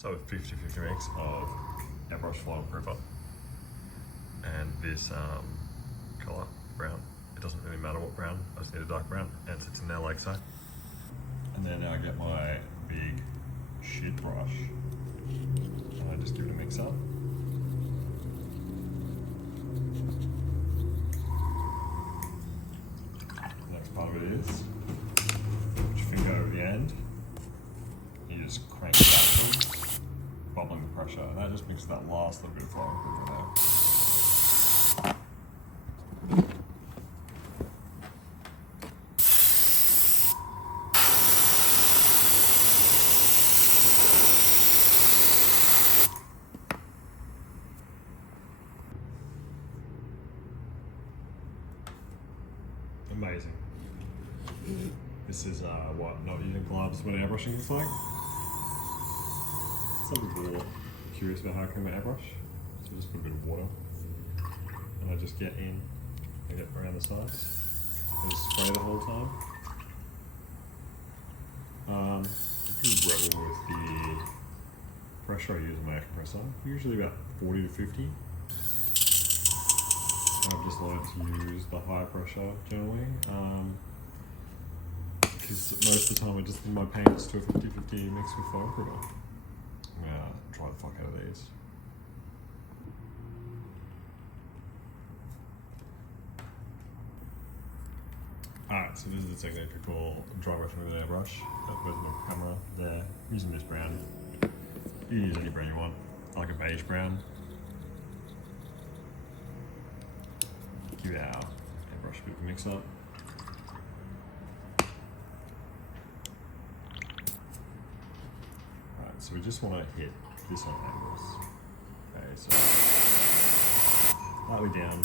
So 50-50 mix of airbrush Final Gripper and this colour, brown. It doesn't really matter what brown, I just need a dark brown, and it sits in there like so. And then I get my big shit brush and I just give it a mix up. The next part of it is, put your finger over the end, you just crank it backwards, bubbling the pressure, and that just mixes that last little bit of Final Gripper there. Amazing. This is what not using gloves when airbrushing is like. Some people are curious about how I clean my airbrush, so I just put a bit of water and I just get in and get around the sides and just spray the whole time. I'm pretty rebel with the pressure I use on my air compressor, usually about 40 to 50. I've just learned to use the high pressure generally, because most of the time I just thin my paints to a 50-50 mix with Final Gripper. I'm gonna try the fuck out of these. Alright, so this is the technique we call dry brushing with an airbrush. Got the my camera there, using this brown. You can use any brown you want, I like a beige brown. Give our airbrush a bit of a mix up. Right, so we just want to hit this on angles. Okay, so lightly down.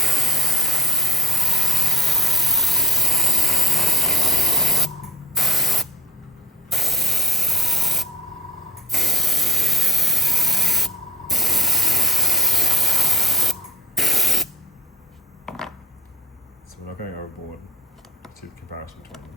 So we're not going overboard to the comparison between them.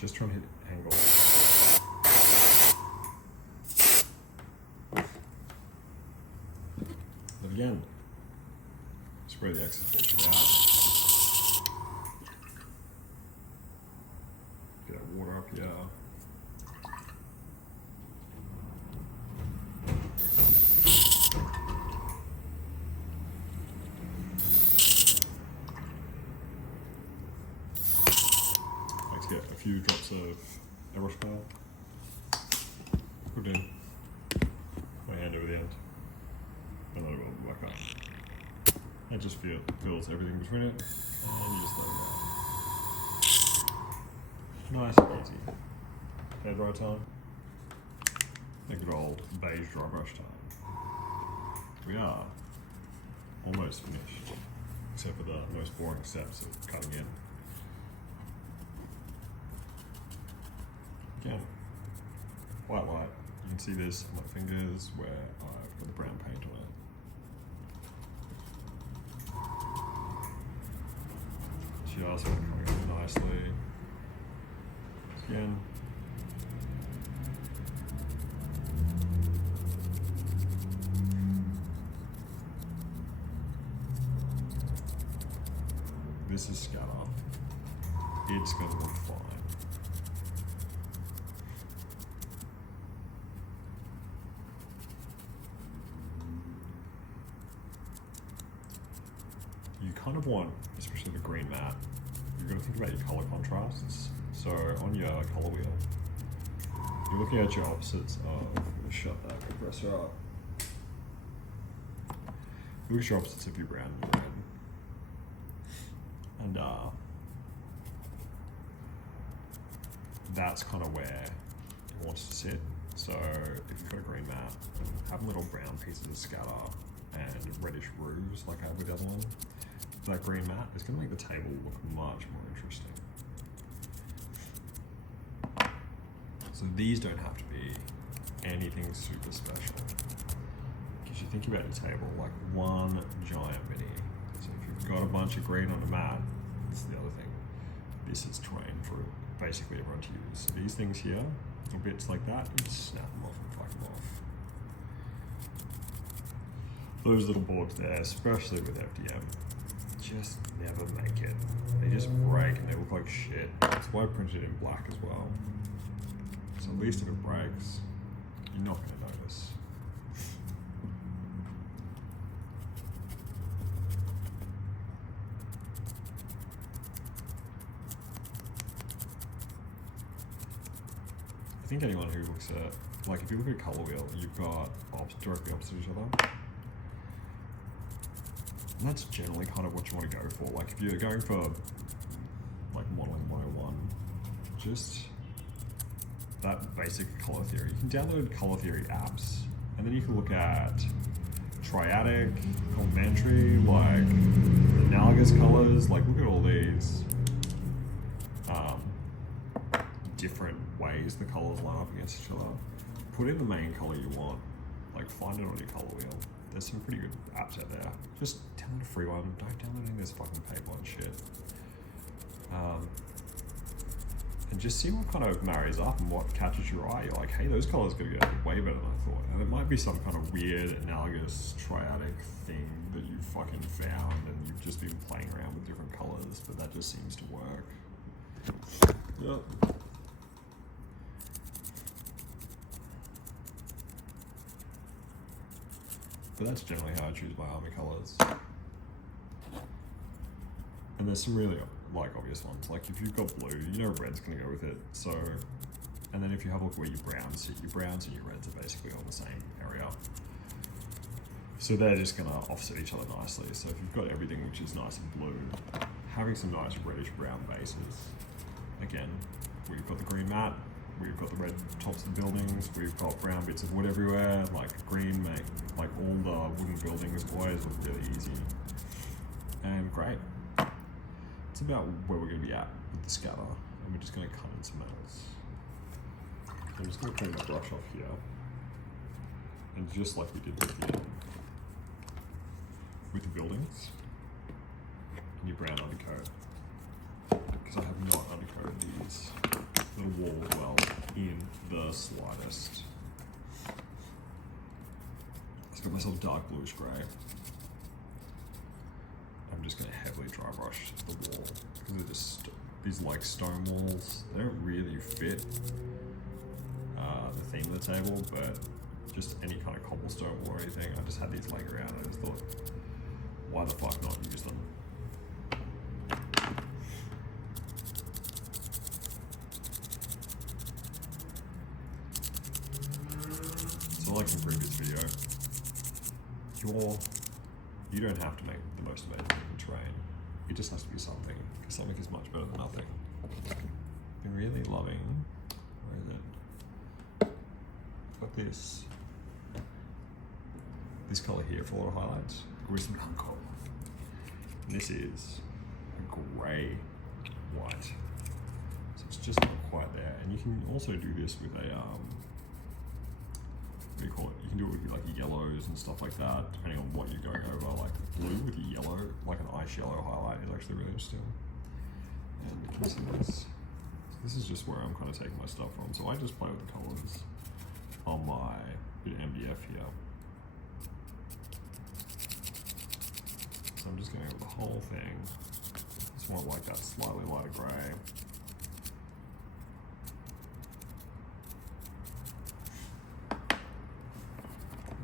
Just trying to hit angle. But again, spray the excess portion out. Get that water up here. Get a few drops of airbrush powder, put in my hand over the end, and let it roll back up. It just fills everything between it, and you just let it go. Nice and easy. Hair dry time. A good old beige dry brush time. We are almost finished, except for the most boring steps of cutting in. Again, white light. You can see this on my fingers where I've got the brown paint on it. Just coming in nicely. Again. this is scatter, it's going to look fine. You kind of want, especially the green mat, you've got to think about your color contrasts. So on your color wheel, you're looking at your opposites of, shut that compressor up. Look at your opposites of your brown and your red. And that's kind of where it wants to sit. So if you've got a green mat, have little brown pieces of scatter and reddish roofs like I have with the other one. That green mat is going to make the table look much more interesting. So these don't have to be anything super special. Because you think about your table like one giant mini. So if you've got a bunch of green on a mat, this is the other thing. This is terrain for basically everyone to use. So these things here, little bits like that, you just snap them off and fuck them off. Those little boards there, especially with FDM, just never make it. They just break and they look like shit. That's why I printed it in black as well. So at least if it breaks, you're not going to notice. I think anyone who looks at, like if you look at color wheel, you've got directly opposite each other. And that's generally kind of what you want to go for. Like if you're going for like modeling 101, just that basic color theory. You can download color theory apps and then you can look at triadic, complementary, like analogous colors. Like look at all these different ways the colors line up against each other. Put in the main color you want. Like find it on your color wheel. There's some pretty good apps out there. Just download a free one. Don't download any of this fucking paid one shit. And just see what kind of marries up and what catches your eye. You're like, hey, those colors are gonna get way better than I thought. And it might be some kind of weird analogous triadic thing that you fucking found and you've just been playing around with different colors, but that just seems to work. Yep. But that's generally how I choose my army colors. And there's some really like obvious ones. Like if you've got blue, you know red's gonna go with it. So, and then if you have a look where your browns sit, your browns and your reds are basically all the same area. So they're just gonna offset each other nicely. So if you've got everything which is nice and blue, having some nice reddish brown bases. Again, we've got the green mat, we've got the red tops of the buildings, we've got brown bits of wood everywhere, like green make, like all the wooden buildings always look really easy. And great. It's about where we're going to be at with the scatter, and we're just going to cut in some metals. I'm just going to clean the brush off here, and just like we did with the buildings, and your brown undercoat, because I have not undercoated these little wall as well in the slightest. I've got myself dark bluish grey. I'm just going to heavily dry brush the wall because they're just these like stone walls. They don't really fit the theme of the table, but just any kind of cobblestone wall or anything. I just had these laying around and I just thought, why the fuck not use them? So like in the previous video, you don't have to make the most amazing terrain. It just has to be something, because something is much better than nothing. I've been really loving, where is it? Got this color here for a lot of highlights, Grissom Coal. And this is a grey white. So it's just not quite there. And you can also do this with a what do you call it? You can do it with like yellows and stuff like that, depending on what you're going over. Like blue with a yellow, like an ice yellow highlight is actually really interesting. And can you see this? So this is just where I'm kind of taking my stuff from. So I just play with the colors on my bit of MDF here. So I'm just going over the whole thing. It's It's more like that slightly lighter grey.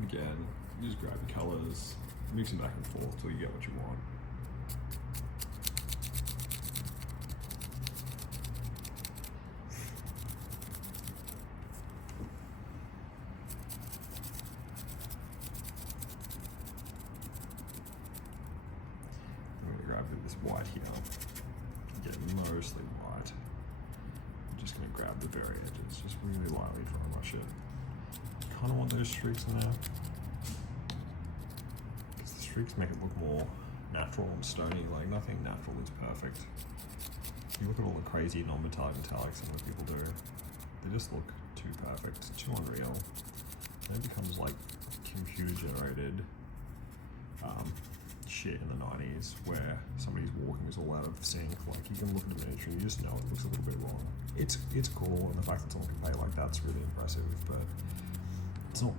Again, you just grab your colours, mix them back and forth till you get what you want. I'm going to grab this white here. Again, mostly white. I'm just going to grab the very edges, just really lightly dry brush it. Kind of want those streaks in there because the streaks make it look more natural and stony. Like nothing natural is perfect. You look at all the crazy non-metallic metallics that people do, they just look too perfect, too unreal. Then it becomes like computer generated shit in the 90s where somebody's walking is all out of sync. Like you can look at a miniature and you just know it looks a little bit wrong. It's cool, and the fact that someone can pay like that's really impressive, but it's not,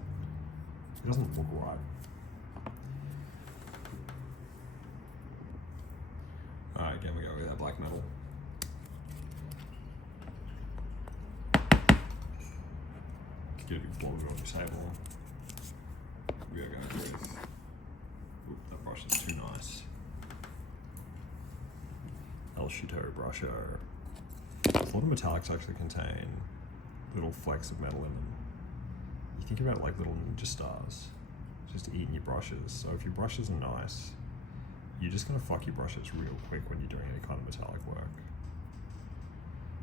it doesn't look right. Alright, again we go with that black metal. Get a big blob on your table. We are going with, oop, that brush is too nice. El Chateau brusher. A lot of metallics actually contain little flecks of metal in them. You think about it like little ninja stars, just eating your brushes. So if your brushes are nice, you're just gonna fuck your brushes real quick when you're doing any kind of metallic work.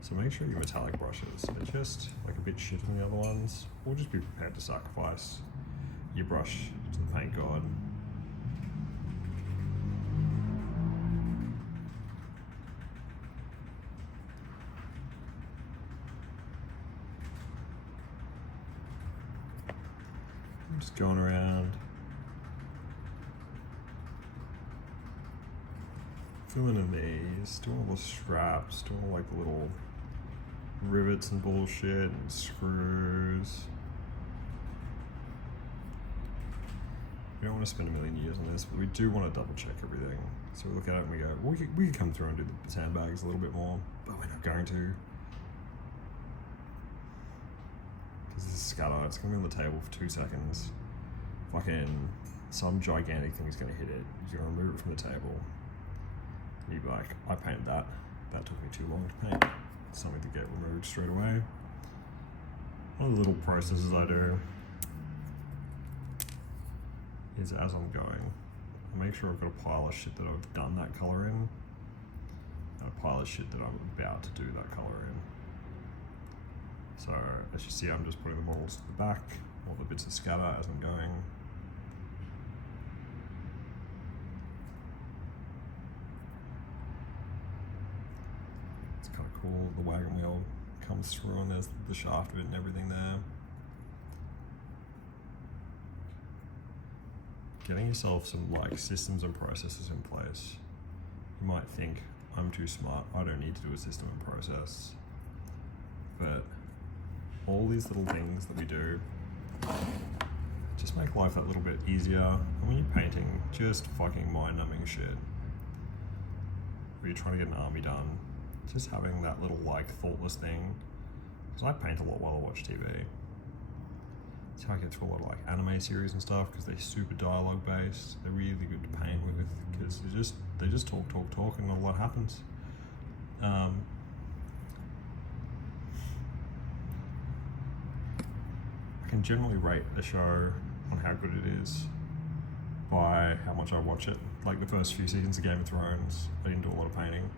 So make sure your metallic brushes are just like a bit shit than the other ones, or just be prepared to sacrifice your brush to the paint god. I'm just going around, filling in these, doing all the straps, doing all like the little rivets and bullshit and screws. We don't want to spend a million years on this, but we do want to double check everything. So we look at it and we go, well, we could come through and do the sandbags a little bit more, but we're not going to. Because this is scatter, it's going to be on the table for 2 seconds. Fucking some gigantic thing's going to hit it. You're going to remove it from the table. And you'd be like, I painted that. That took me too long to paint. It's something to get removed straight away. One of the little processes I do is as I'm going, I make sure I've got a pile of shit that I've done that colour in, and a pile of shit that I'm about to do that colour in. So as you see, I'm just putting the models to the back, all the bits of scatter as I'm going. It's kind of cool, the wagon wheel comes through and there's the shaft bit and everything there. Getting yourself some like systems and processes in place. You might think, I'm too smart, I don't need to do a system and process. But all these little things that we do just make life that little bit easier. And when you're painting, just fucking mind-numbing shit. Where you're trying to get an army done, just having that little like thoughtless thing. Because I paint a lot while I watch TV. That's how I get through a lot of like anime series and stuff, because they're super dialogue based. They're really good to paint with, because they just talk and a lot happens. I can generally rate a show on how good it is by how much I watch it. Like the first few seasons of Game of Thrones, I didn't do a lot of painting.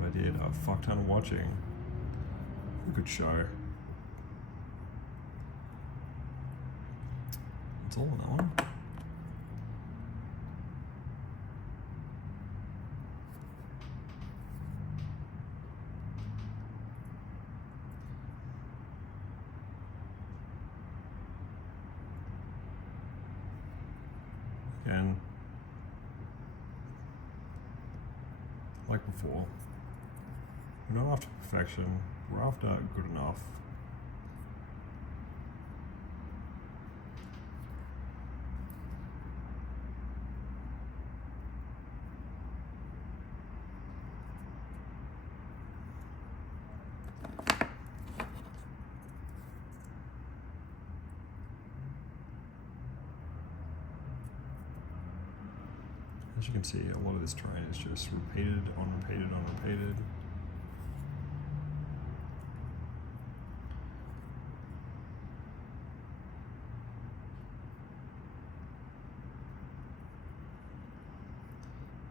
But I did a fuck ton of watching. A good show. That's all on that one. Again, like before, we're not after perfection, we're after good enough. As you can see, a lot of this terrain is just repeated on repeated on repeated.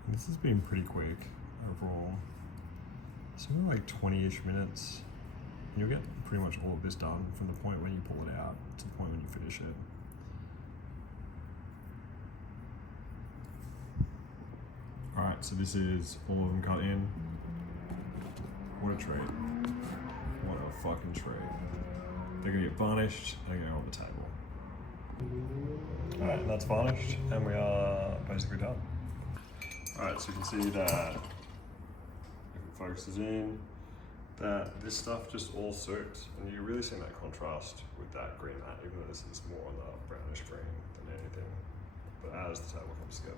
And this has been pretty quick overall. Something like 20-ish minutes. And you'll get pretty much all of this done from the point when you pull it out to the point when you finish it. Alright, so this is all of them cut in. What a treat. What a fucking treat. They're gonna get varnished and they're gonna go on the table. Alright, that's varnished and we are basically done. Alright, so you can see that, if it focuses in, that this stuff just all suits, and you really see that contrast with that green mat, even though this is more on the brownish green than anything. But as the table comes together,